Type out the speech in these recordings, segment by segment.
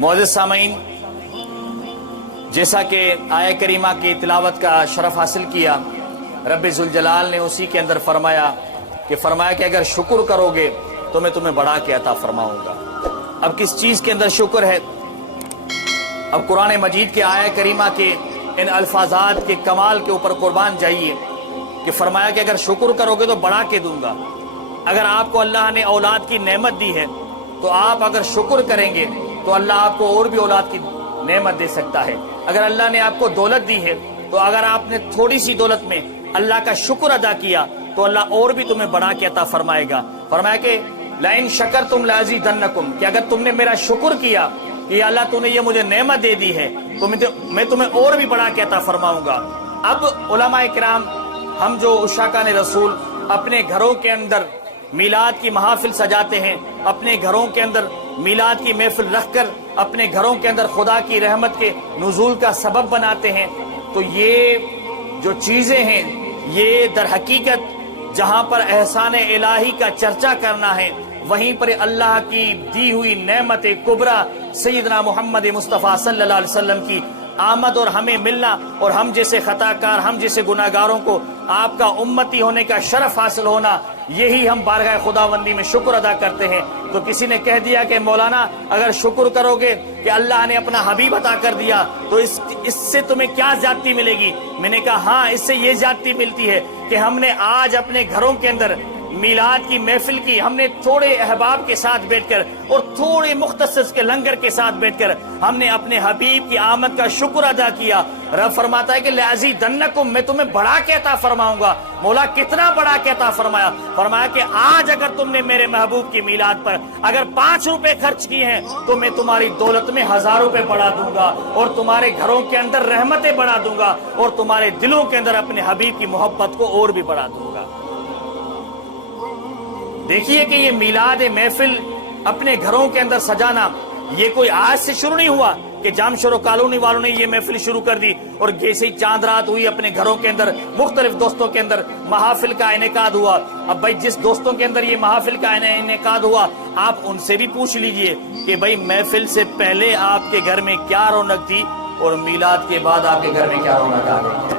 معزز سامعین، جیسا کہ آیہ کریمہ کی تلاوت کا شرف حاصل کیا، رب ذوالجلال نے اسی کے اندر فرمایا کہ اگر شکر کرو گے تو میں تمہیں بڑھا کے عطا فرماؤں گا۔ اب کس چیز کے اندر شکر ہے؟ اب قرآن مجید کے آیہ کریمہ کے ان الفاظات کے کمال کے اوپر قربان جائیے کہ فرمایا کہ اگر شکر کرو گے تو بڑھا کے دوں گا۔ اگر آپ کو اللہ نے اولاد کی نعمت دی ہے تو آپ اگر شکر کریں گے تو اللہ آپ کو اور بھی اولاد کی نعمت دے سکتا ہے۔ اگر اللہ نے آپ کو دولت دی ہے تو اگر آپ نے تھوڑی سی دولت میں اللہ کا شکر ادا کیا تو اللہ اور بھی تمہیں بڑھا کے عطا فرمائے گا۔ فرمایا کہ لَإِن شَكَرْتُمْ لَأَزِيدَنَّكُمْ، کہ اگر تم نے میرا شکر کیا کہ اللہ تو نے یہ مجھے نعمت دے دی ہے تو میں تمہیں اور بھی بڑھا کے عطا فرماؤں گا۔ اب علماء کرام، ہم جو عشاقان رسول اپنے گھروں کے اندر میلاد کی محافل سجاتے ہیں، اپنے گھروں کے اندر میلاد کی محفل رکھ کر اپنے گھروں کے اندر خدا کی رحمت کے نزول کا سبب بناتے ہیں، تو یہ جو چیزیں ہیں یہ در حقیقت جہاں پر احسان الہی کا چرچا کرنا ہے، وہیں پر اللہ کی دی ہوئی نعمت کبریٰ سیدنا محمد مصطفیٰ صلی اللہ علیہ وسلم کی آمد اور ہمیں ملنا اور ہم جیسے خطا کار، ہم جیسے گناہگاروں کو آپ کا امتی ہونے کا شرف حاصل ہونا، یہی ہم بارگاہ خداوندی میں شکر ادا کرتے ہیں۔ تو کسی نے کہہ دیا کہ مولانا اگر شکر کرو گے کہ اللہ نے اپنا حبیب عطا کر دیا تو اس سے تمہیں کیا زیادتی ملے گی؟ میں نے کہا ہاں، اس سے یہ زیادتی ملتی ہے کہ ہم نے آج اپنے گھروں کے اندر میلاد کی محفل کی، ہم نے تھوڑے احباب کے ساتھ بیٹھ کر اور تھوڑے مختص کے لنگر کے ساتھ بیٹھ کر ہم نے اپنے حبیب کی آمد کا شکر ادا کیا۔ رب فرماتا ہے کہ لَأَزِيدَنَّكُمْ، میں تمہیں بڑھا کے عطا فرماؤں گا۔ مولا کتنا بڑھا کے عطا فرمایا؟ فرمایا کہ آج اگر تم نے میرے محبوب کی میلاد پر اگر 5 روپے خرچ کیے ہیں تو میں تمہاری دولت میں 1000 روپے بڑھا دوں گا، اور تمہارے گھروں کے اندر رحمتیں بڑھا دوں گا، اور تمہارے دلوں کے اندر اپنے حبیب کی محبت کو اور بھی بڑھا دوں گا۔ دیکھیے کہ یہ میلاد محفل اپنے گھروں کے اندر سجانا یہ کوئی آج سے شروع نہیں ہوا کہ جامشورو کالونی والوں نے یہ محفل شروع کر دی اور جیسے ہی چاند رات ہوئی اپنے گھروں کے اندر مختلف دوستوں کے اندر محافل کا انعقاد ہوا۔ اب بھائی جس دوستوں کے اندر یہ محافل کا انعقاد ہوا، آپ ان سے بھی پوچھ لیجئے کہ بھائی محفل سے پہلے آپ کے گھر میں کیا رونق تھی اور میلاد کے بعد آپ کے گھر میں کیا رونق آ گئی ہے۔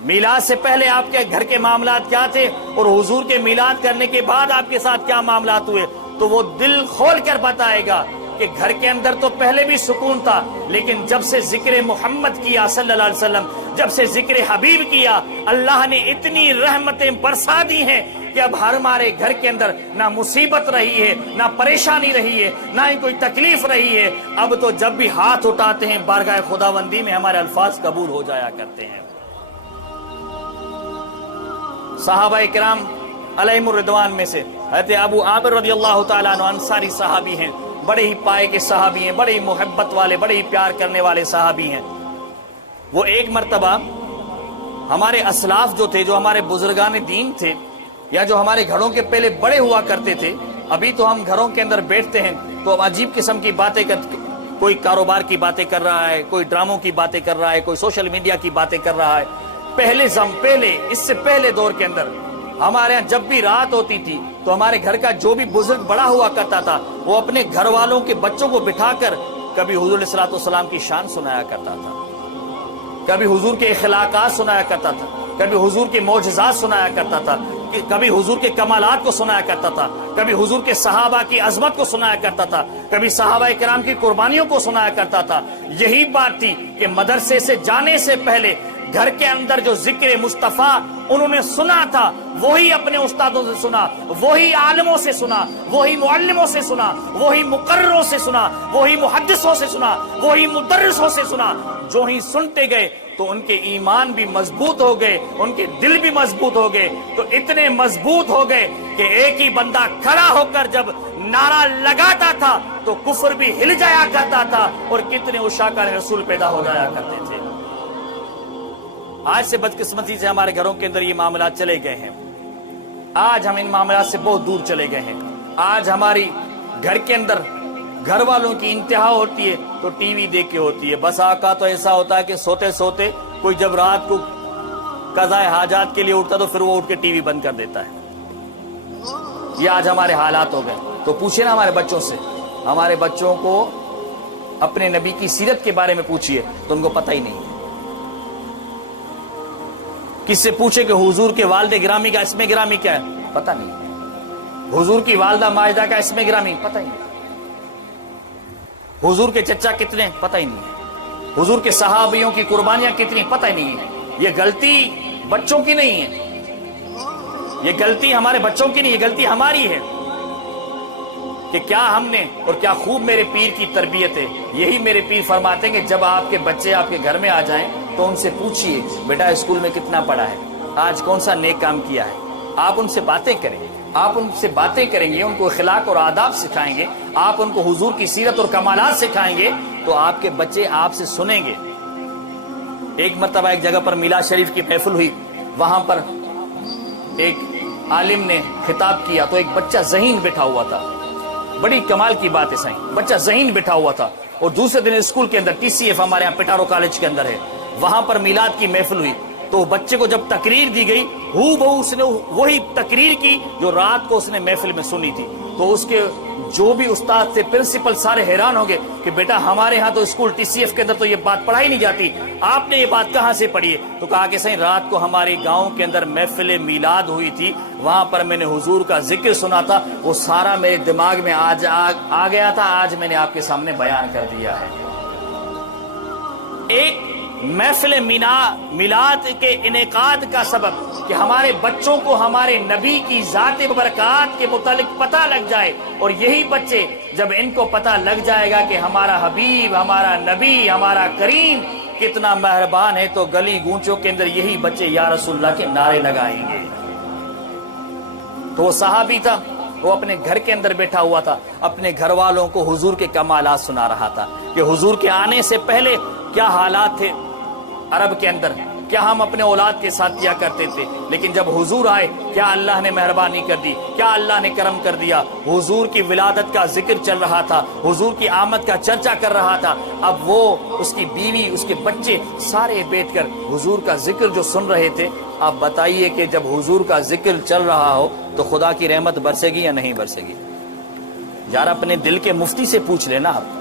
میلاد سے پہلے آپ کے گھر کے معاملات کیا تھے اور حضور کے میلاد کرنے کے بعد آپ کے ساتھ کیا معاملات ہوئے، تو وہ دل کھول کر بتائے گا کہ گھر کے اندر تو پہلے بھی سکون تھا، لیکن جب سے ذکر محمد کیا صلی اللہ علیہ وسلم، جب سے ذکر حبیب کیا، اللہ نے اتنی رحمتیں برسا دی ہیں کہ اب ہمارے گھر کے اندر نہ مصیبت رہی ہے، نہ پریشانی رہی ہے، نہ ہی کوئی تکلیف رہی ہے۔ اب تو جب بھی ہاتھ اٹھاتے ہیں بارگاہ خداوندی میں ہمارے الفاظ قبول ہو جایا کرتے ہیں۔ صحابہ کرام علیہم الرضوان میں سے حضرت ابو عامر رضی اللہ تعالیٰ عنہ انصاری صحابی ہیں، بڑے ہی پائے کے صحابی ہیں، بڑے ہی محبت والے، بڑے ہی پیار کرنے والے صحابی ہیں۔ وہ ایک مرتبہ ہمارے اسلاف جو تھے، جو ہمارے بزرگان دین تھے، یا جو ہمارے گھروں کے پہلے بڑے ہوا کرتے تھے، ابھی تو ہم گھروں کے اندر بیٹھتے ہیں تو اب عجیب قسم کی باتیں کوئی کاروبار کی باتیں کر رہا ہے، کوئی ڈراموں کی باتیں کر رہا ہے، کوئی سوشل میڈیا کی باتیں کر رہا ہے۔ اس سے پہلے دور کے اندر ہمارے ہاں جب بھی رات ہوتی تھی تو ہمارے گھر کا جو بھی بزرگ بڑا ہوا کرتا تھا وہ اپنے گھر والوں کے بچوں کو بٹھا کر کبھی حضور علیہ الصلوۃ والسلام کی شان سنایا کرتا تھا، کبھی حضور کے اخلاقات سنایا کرتا تھا، کبھی حضور کے معجزات سنایا کرتا تھا، کبھی حضور کے کمالات کو سنایا کرتا تھا، کبھی حضور کے صحابہ کی عظمت کو سنایا کرتا تھا، کبھی صحابہ کرام کی قربانیوں کو سنایا کرتا تھا۔ یہی بات تھی کہ مدرسے سے جانے سے پہلے گھر کے اندر جو ذکر مصطفیٰ انہوں نے سنا تھا وہی اپنے استادوں سے سنا، وہی عالموں سے سنا، وہی معلموں سے سنا، وہی مقرروں سے سنا، وہی محدثوں سے سنا، وہی مدرسوں سے سنا۔ جو ہی سنتے گئے تو ان کے ایمان بھی مضبوط ہو گئے، ان کے دل بھی مضبوط ہو گئے، تو اتنے مضبوط ہو گئے کہ ایک ہی بندہ کھڑا ہو کر جب نعرہ لگاتا تھا تو کفر بھی ہل جایا کرتا تھا اور کتنے عشاقان رسول پیدا ہو جایا کرتے تھے۔ آج سے بدقسمتی سے ہمارے گھروں کے اندر یہ معاملات چلے گئے ہیں، آج ہم ان معاملات سے بہت دور چلے گئے ہیں۔ آج ہماری گھر کے اندر گھر والوں کی انتہا ہوتی ہے تو ٹی وی دیکھ کے ہوتی ہے۔ بس آقا تو ایسا ہوتا ہے کہ سوتے سوتے کوئی جب رات کو قضاء حاجات کے لیے اٹھتا تو پھر وہ اٹھ کے ٹی وی بند کر دیتا ہے۔ یہ آج ہمارے حالات ہو گئے۔ تو پوچھے نا ہمارے بچوں سے، ہمارے بچوں کو اپنے نبی کی سیرت کے بارے میں پوچھئے تو ان کو پتہ ہی نہیں ہے. کس سے پوچھے کہ حضور کے والد گرامی کا اسم گرامی کیا ہے؟ پتہ نہیں. حضور کی والدہ ماجدہ کا اسم گرامی پتہ ہی نہیں. حضور کے چچا کتنے؟ پتہ ہی نہیں. حضور کے صحابیوں کی قربانیاں کتنی؟ پتہ ہی نہیں ہے. یہ غلطی بچوں کی نہیں ہے، یہ غلطی ہمارے بچوں کی نہیں، یہ غلطی ہماری ہے کہ کیا ہم نے، اور کیا خوب میرے پیر کی تربیت ہے. یہی میرے پیر فرماتے ہیں کہ جب آپ کے بچے آپ کے گھر میں آ جائیں تو ان سے پوچھئے بیٹا اسکول میں کتنا پڑھا ہے، آج کون سا نیک کام کیا ہے. آپ ان سے باتیں کریں، آپ ان سے باتیں کریں گے، ان کو اخلاق اور آداب سکھائیں گے، آپ ان کو حضور کی سیرت اور کمالات سکھائیں گے تو آپ کے بچے آپ سے سنیں گے. ایک مرتبہ ایک جگہ پر میلاد شریف کی محفل ہوئی، وہاں پر ایک عالم نے خطاب کیا تو ایک بچہ ذہین بیٹھا ہوا تھا. بڑی کمال کی بات ہے سائیں، بچہ ذہین بیٹھا ہوا تھا. اور دوسرے دن اسکول کے اندر TCF ہمارے یہاں پٹارو کالج کے اندر ہے، وہاں پر میلاد کی محفل ہوئی تو بچے کو جب تقریر دی گئی ہو بہو اس نے وہی تقریر کی جو رات کو اس نے محفل میں سنی تھی. تو اس کے جو بھی استاد تھے، پرنسپل، سارے حیران ہو گئے کہ بیٹا ہمارے ہاں تو اسکول TCF کے اندر تو یہ بات پڑھائی نہیں جاتی، آپ نے یہ بات کہاں سے پڑھی ہے؟ تو کہا کہ صحیح رات کو ہمارے گاؤں کے اندر محفل میلاد ہوئی تھی، وہاں پر میں نے حضور کا ذکر سنا تھا، وہ سارا میرے دماغ میں آج آ گیا تھا، آج میں نے آپ کے سامنے بیان کر دیا ہے. ایک محفل میلاد کے انعقاد کا سبب کہ ہمارے بچوں کو ہمارے نبی کی ذات برکات کے متعلق پتہ لگ جائے، اور یہی بچے جب ان کو پتہ لگ جائے گا کہ ہمارا حبیب، ہمارا نبی، ہمارا کریم کتنا مہربان ہے تو گلی گونچوں کے اندر یہی بچے یا رسول اللہ کے نعرے لگائیں گے. تو وہ صحابی تھا، وہ اپنے گھر کے اندر بیٹھا ہوا تھا، اپنے گھر والوں کو حضور کے کمالات سنا رہا تھا کہ حضور کے آنے سے پہلے کیا حالات تھے عرب کے اندر، کیا ہم اپنے اولاد کے ساتھ کیا کرتے تھے، لیکن جب حضور آئے کیا اللہ نے مہربانی کر دی، کیا اللہ نے کرم کر دیا. حضور کی ولادت کا ذکر چل رہا تھا، حضور کی آمد کا چرچا کر رہا تھا. اب وہ، اس کی بیوی، اس کے بچے سارے بیٹھ کر حضور کا ذکر جو سن رہے تھے. آپ بتائیے کہ جب حضور کا ذکر چل رہا ہو تو خدا کی رحمت برسے گی یا نہیں برسے گی؟ یار اپنے دل کے مفتی سے پوچھ لینا آپ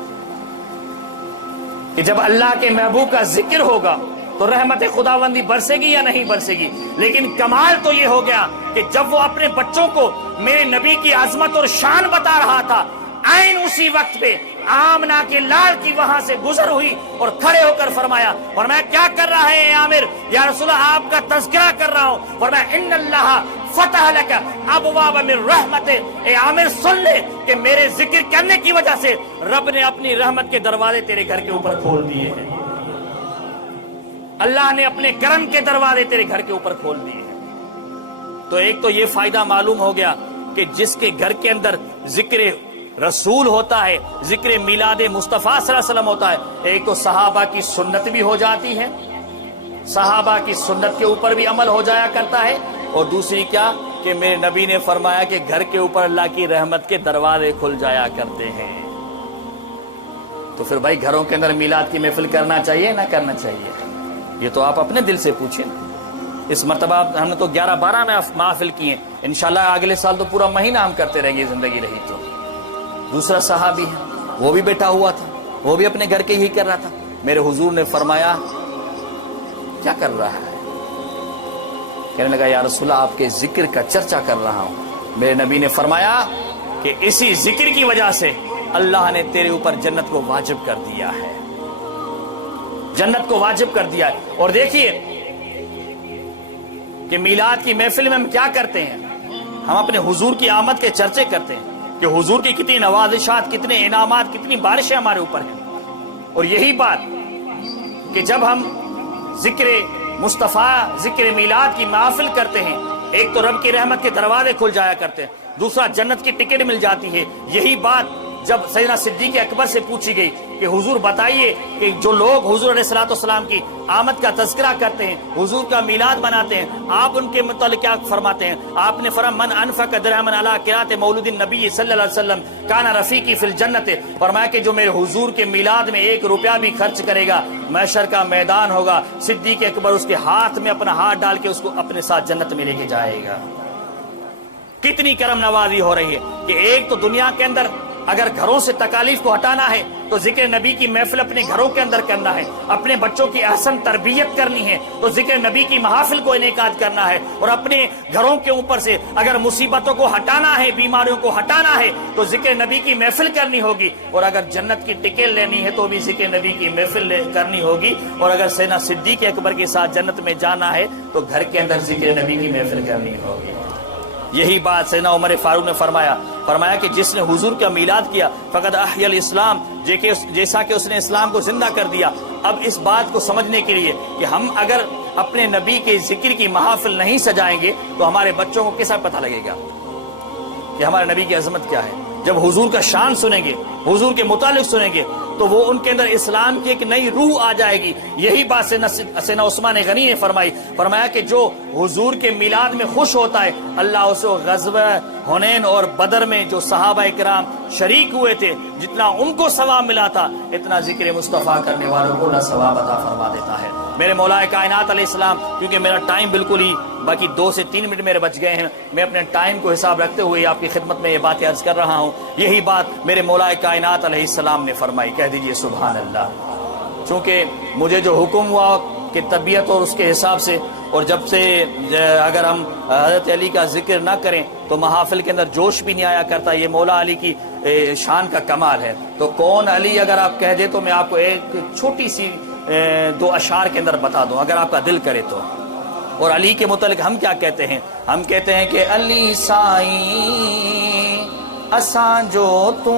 کہ جب اللہ کے محبوب کا ذکر ہوگا تو رحمت خداوندی برسے گی یا نہیں برسے گی؟ لیکن کمال تو یہ ہو گیا کہ جب وہ اپنے بچوں کو میرے نبی کی عظمت اور شان بتا رہا تھا، عین اسی وقت پہ آمنہ کے لال کی وہاں سے گزر ہوئی اور کھڑے ہو کر فرمایا کیا کر رہا ہے اے عامر؟ یا رسول اللہ آپ کا تذکرہ کر رہا ہوں. فرمایا ان اللہ فتح لک ابواب من رحمت. اے عامر سن لے کہ میرے ذکر کرنے کی وجہ سے رب نے اپنی رحمت کے دروازے تیرے گھر کے اوپر کھول دیے ہیں. اللہ نے اپنے کرم کے دروازے تیرے گھر کے اوپر کھول دیے ہیں. تو ایک تو یہ فائدہ معلوم ہو گیا کہ جس کے گھر کے اندر ذکر رسول ہوتا ہے، ذکر میلاد مصطفیٰ صلی اللہ علیہ وسلم ہوتا ہے، ایک تو صحابہ کی سنت بھی ہو جاتی ہے، صحابہ کی سنت کے اوپر بھی عمل ہو جایا کرتا ہے، اور دوسری کیا کہ میرے نبی نے فرمایا کہ گھر کے اوپر اللہ کی رحمت کے دروازے کھل جایا کرتے ہیں. تو پھر بھائی گھروں کے اندر میلاد کی محفل کرنا چاہیے نہ کرنا چاہیے؟ یہ تو آپ اپنے دل سے پوچھیں. اس مرتبہ ہم نے تو 11-12 میں محفل کی ہیں، انشاءاللہ اگلے سال تو پورا مہینہ ہم کرتے رہیں گے زندگی رہی تو. دوسرا صحابی ہے، وہ بھی بیٹھا ہوا تھا، وہ بھی اپنے گھر کے ہی کر رہا تھا. میرے حضور نے فرمایا کیا کر رہا ہے؟ کہنے لگا یا رسول اللہ آپ کے ذکر کا چرچا کر رہا ہوں. میرے نبی نے فرمایا کہ اسی ذکر کی وجہ سے اللہ نے تیرے اوپر جنت کو واجب کر دیا ہے، جنت کو واجب کر دیا ہے. اور دیکھیے کہ میلاد کی محفل میں ہم کیا کرتے ہیں، ہم اپنے حضور کی آمد کے چرچے کرتے ہیں کہ حضور کی کتنی نوازشات، کتنے انعامات، کتنی بارشیں ہمارے اوپر ہیں. اور یہی بات کہ جب ہم ذکر مصطفیٰ، ذکر میلاد کی محفل کرتے ہیں، ایک تو رب کی رحمت کے دروازے کھل جایا کرتے ہیں، دوسرا جنت کی ٹکٹ مل جاتی ہے. یہی بات جب سیدنا صدیق اکبر سے پوچھی گئی کہ حضور بتائیے کہ جو لوگ حضور علیہ الصلوۃ والسلام کی آمد کا تذکرہ کرتے ہیں، حضور کا میلاد مناتے ہیں، آپ ان کے متعلق کیا فرماتے ہیں؟ آپ نے فرمایا من انفق درہما علی قراءۃ مولود النبی صلی اللہ علیہ وسلم کان رفیقی فی الجنت. فرمایا کہ جو میرے حضور کے میلاد میں 1 روپیہ بھی خرچ کرے گا، محشر کا میدان ہوگا، صدیق اکبر اس کے ہاتھ میں اپنا ہاتھ ڈال کے اس کو اپنے ساتھ جنت میں لے کے جائے گا. کتنی کرم نوازی ہو رہی ہے کہ ایک تو دنیا کے اندر اگر گھروں سے تکالیف کو ہٹانا ہے تو ذکر نبی کی محفل اپنے گھروں کے اندر کرنا ہے، اپنے بچوں کی احسن تربیت کرنی ہے تو ذکر نبی کی محافل کو انعقاد کرنا ہے، اور اپنے گھروں کے اوپر سے اگر مصیبتوں کو ہٹانا ہے، بیماریوں کو ہٹانا ہے تو ذکر نبی کی محفل کرنی ہوگی، اور اگر جنت کی ٹکٹ لینی ہے تو بھی ذکر نبی کی محفل کرنی ہوگی، اور اگر سیدنا صدیق اکبر کے ساتھ جنت میں جانا ہے تو گھر کے اندر ذکر نبی کی محفل کرنی ہوگی۔ یہی بات سیدنا عمر فاروق نے فرمایا کہ جس نے حضور کا میلاد کیا فقد احیی الاسلام، جیسا کہ اس نے اسلام کو زندہ کر دیا۔ اب اس بات کو سمجھنے کے لیے کہ ہم اگر اپنے نبی کے ذکر کی محافل نہیں سجائیں گے تو ہمارے بچوں کو کیسا پتہ لگے گا کہ ہمارے نبی کی عظمت کیا ہے؟ جب حضور کا شان سنیں گے، حضور کے متعلق سنیں گے تو وہ ان کے اندر اسلام کی ایک نئی روح آ جائے گی۔ یہی بات سیدنا عثمان غنی نے فرمایا کہ جو حضور کے میلاد میں خوش ہوتا ہے اللہ اسے غزوہ حنین اور بدر میں جو صحابہ کرام شریک ہوئے تھے جتنا ان کو ثواب ملا تھا اتنا ذکر مصطفیٰ کرنے والوں کو اللہ ثواب عطا فرما دیتا ہے۔ میرے مولا کائنات علیہ السلام، کیونکہ میرا ٹائم بالکل ہی باقی 2 سے 3 منٹ میرے بچ گئے ہیں، میں اپنے ٹائم کو حساب رکھتے ہوئے آپ کی خدمت میں یہ باتیں عرض کر رہا ہوں۔ یہی بات میرے مولا کائنات علیہ السلام نے فرمائی، کہہ دیجئے سبحان اللہ۔ چونکہ مجھے جو حکم ہوا کہ طبیعت اور اس کے حساب سے، اور جب سے اگر ہم حضرت علی کا ذکر نہ کریں تو محافل کے اندر جوش بھی نہیں آیا کرتا، یہ مولا علی کی شان کا کمال ہے۔ تو کون علی اگر آپ کہہ دیں تو میں آپ کو ایک چھوٹی سی 2 اشعار کے اندر بتا دوں اگر آپ کا دل کرے تو۔ اور علی کے متعلق ہم کیا کہتے ہیں؟ ہم کہتے ہیں کہ علی سائیں اساں جو تو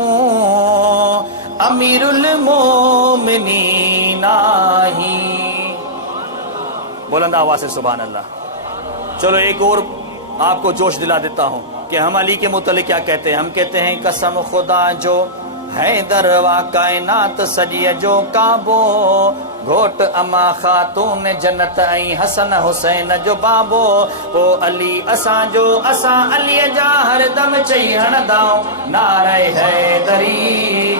امیر المومنین آہی، بلند آواز سے سبحان اللہ۔ چلو ایک اور آپ کو جوش دلا دیتا ہوں کہ ہم علی کے متعلق کیا کہتے ہیں۔ ہم کہتے ہیں قسم خدا جو حیدر وا کائنات سجی جو کعبو، گھوٹ اما خاتون جنت ای حسن حسین جو بابو، او علی اساں جو اساں علی جا ہر دم چیہن داؤں نعرہ حیدری،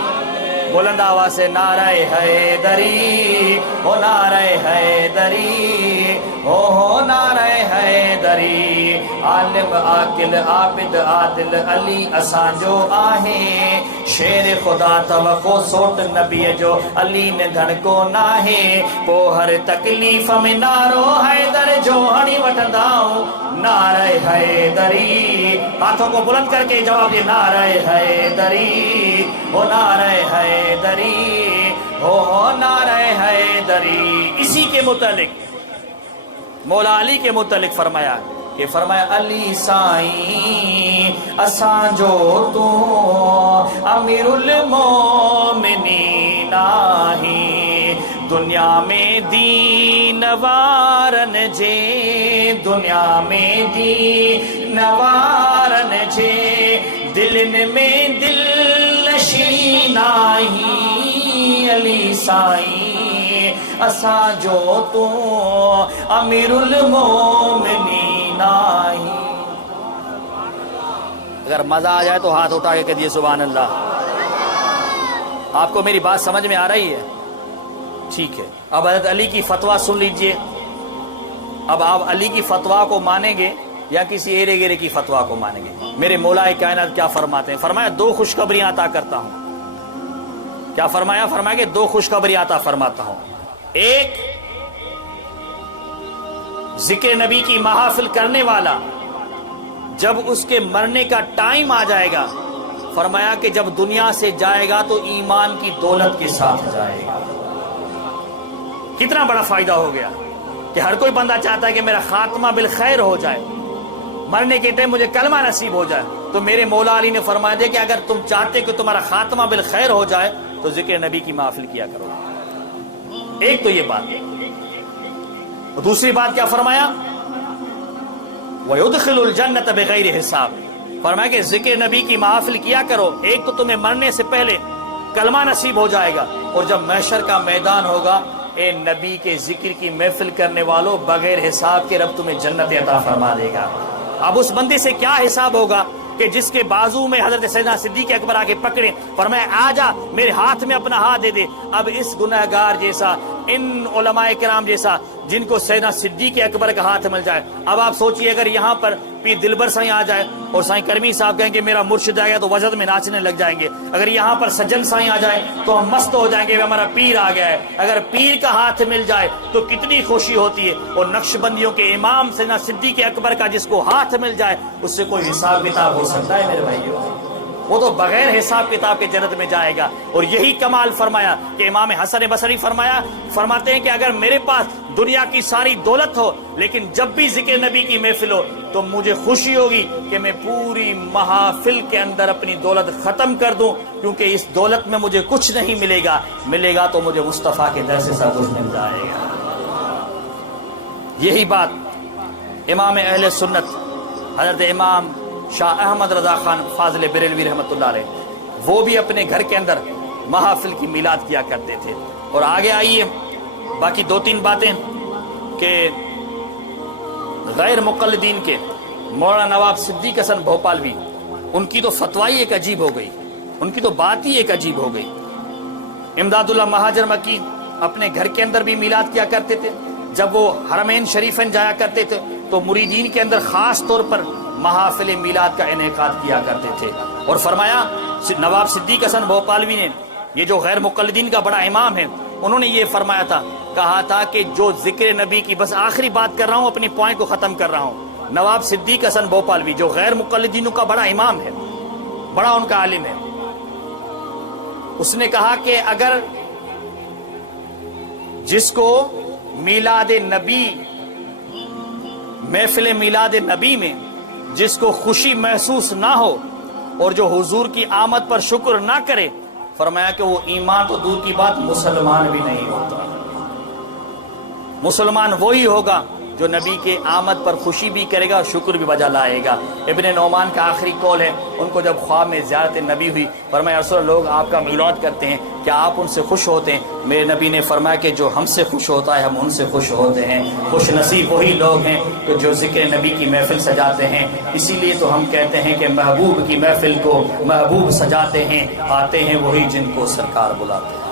بلند آواز سے نعرہ حیدری، او نعرہ حیدری، او نعرہ حیدری، عالم عاقل عابد عادل علی اساں جو آہیں، شیر خدا توقع سوٹ نبی جو علی نے دھن کو ناہے، پو ہر تکلیف میں نارو حیدر جو ہنی وٹھداؤں نعرہ حیدری۔ ہاتھوں کو بلند کر کے جواب دے نعرہ حیدری، او نعرہ حیدری، او نعرہ حیدری۔ اسی کے متعلق مولا علی کے متعلق فرمایا علی سائیں اساں جو تو امیر المومنین آہی، دنیا میں دین وارن جے، دنیا میں دین وارن جے، دلن میں دل نشین آہی، علی سائیں اساں جو تو امیر المومنین آہی۔ اگر مزہ آ جائے تو ہاتھ اٹھا کے کہہ دیے سبحان اللہ۔ آپ کو میری بات سمجھ میں آ رہی ہے؟ ٹھیک ہے، اب حضرت علی کی فتویٰ سن لیجئے۔ اب آپ علی کی فتویٰ کو مانیں گے یا کسی ایرے گیرے کی فتویٰ کو مانیں گے؟ میرے مولا کائنات کیا فرماتے ہیں؟ فرمایا 2 خوشخبریاں عطا کرتا ہوں۔ کیا فرمایا کہ 2 خوشخبریاں عطا فرماتا ہوں۔ ایک، ذکر نبی کی محافل کرنے والا جب اس کے مرنے کا ٹائم آ جائے گا، فرمایا کہ جب دنیا سے جائے گا تو ایمان کی دولت کے ساتھ جائے گا۔ کتنا بڑا فائدہ ہو گیا کہ ہر کوئی بندہ چاہتا ہے کہ میرا خاتمہ بالخیر ہو جائے، مرنے کے ٹائم مجھے کلمہ نصیب ہو جائے۔ تو میرے مولا علی نے فرمایا دیا کہ اگر تم چاہتے کہ تمہارا خاتمہ بالخیر ہو جائے تو ذکر نبی کی محافل کیا کرو۔ ایک تو یہ بات۔ دوسری بات کیا فرمایا؟ وَيُدْخِلُ الْجَنَّةَ بِغَيْرِ حساب، فرمایا کہ ذکر نبی کی محافل کیا کرو، ایک تو تمہیں مرنے سے پہلے کلمہ نصیب ہو جائے گا، اور جب محشر کا میدان ہوگا اے نبی کے ذکر کی محفل کرنے والوں بغیر حساب کے رب تمہیں جنت عطا فرما دے گا۔ اب اس بندے سے کیا حساب ہوگا کہ جس کے بازو میں حضرت سیدنا صدیق اکبر آ کے پکڑے، فرمایا آ جا میرے ہاتھ میں اپنا ہاتھ دے دے۔ اب اس گنہگار جیسا ان علماء کرام جیسا جن کو سیدنا صدیق اکبر کا ہاتھ مل جائے. اب آپ سوچئے اگر یہاں پر پیر دلبر سائیں آ جائے اور سائیں کرمی صاحب کہیں کہ میرا مرشد آ گیا تو وجد میں ناچنے لگ جائیں گے. اگر یہاں پر سجن سائیں آ جائے تو ہم مست ہو جائیں گے ہمارا پیر آ گیا ہے. اگر پیر کا ہاتھ مل جائے تو کتنی خوشی ہوتی ہے. اور نقش بندیوں کے امام سیدنا صدیق اکبر کا جس کو ہاتھ مل جائے اس سے کوئی حساب کتاب ہو سکتا ہے میرے بھائیو؟ وہ تو بغیر حساب کتاب کے جنت میں جائے گا. اور یہی کمال فرمایا کہ امام حسن بصری فرماتے ہیں کہ اگر میرے پاس دنیا کی ساری دولت ہو لیکن جب بھی ذکر نبی کی محفل ہو تو مجھے خوشی ہوگی کہ میں پوری محافل کے اندر اپنی دولت ختم کر دوں, کیونکہ اس دولت میں مجھے کچھ نہیں ملے گا تو مجھے مصطفیٰ کے در سے سب کچھ مل جائے گا. یہی بات امام اہل سنت حضرت امام شاہ احمد رضا خان فاضل بریلوی رحمۃ اللہ علیہ وہ بھی اپنے گھر کے اندر محافل کی میلاد کیا کرتے تھے. اور آگے آئیے باقی 2-3 باتیں کہ غیر مقلدین کے مولانا نواب صدیق حسن بھوپالوی ان کی تو فتوائی ایک عجیب ہو گئی, ان کی تو بات ہی ایک عجیب ہو گئی. امداد اللہ مہاجر مکی اپنے گھر کے اندر بھی میلاد کیا کرتے تھے. جب وہ حرمین شریفین جایا کرتے تھے تو مریدین کے اندر خاص طور پر محافل میلاد کا انعقاد کیا کرتے تھے. اور فرمایا نواب صدیق حسن بھوپالوی نے, یہ جو غیر مقلدین کا بڑا امام ہے, انہوں نے یہ فرمایا تھا, کہا تھا کہ جو ذکر نبی کی, بس آخری بات کر رہا ہوں اپنی پوائنٹ کو ختم کر رہا ہوں, نواب صدیق حسن بھوپالوی جو غیر مقلدینوں کا بڑا امام ہے, بڑا ان کا عالم ہے, اس نے کہا کہ اگر جس کو میلاد نبی محفل میلاد نبی میں جس کو خوشی محسوس نہ ہو اور جو حضور کی آمد پر شکر نہ کرے, فرمایا کہ وہ ایمان تو دور کی بات مسلمان بھی نہیں ہوتا. مسلمان وہی ہوگا جو نبی کے آمد پر خوشی بھی کرے گا اور شکر بھی بجا لائے گا. ابن نعمان کا آخری قول ہے, ان کو جب خواب میں زیارت نبی ہوئی, فرمایا رسول اللہ لوگ آپ کا میلاد کرتے ہیں, کیا آپ ان سے خوش ہوتے ہیں؟ میرے نبی نے فرمایا کہ جو ہم سے خوش ہوتا ہے ہم ان سے خوش ہوتے ہیں. خوش نصیب وہی لوگ ہیں کہ جو ذکر نبی کی محفل سجاتے ہیں. اسی لیے تو ہم کہتے ہیں کہ محبوب کی محفل کو محبوب سجاتے ہیں, آتے ہیں وہی جن کو سرکار بلاتے ہیں.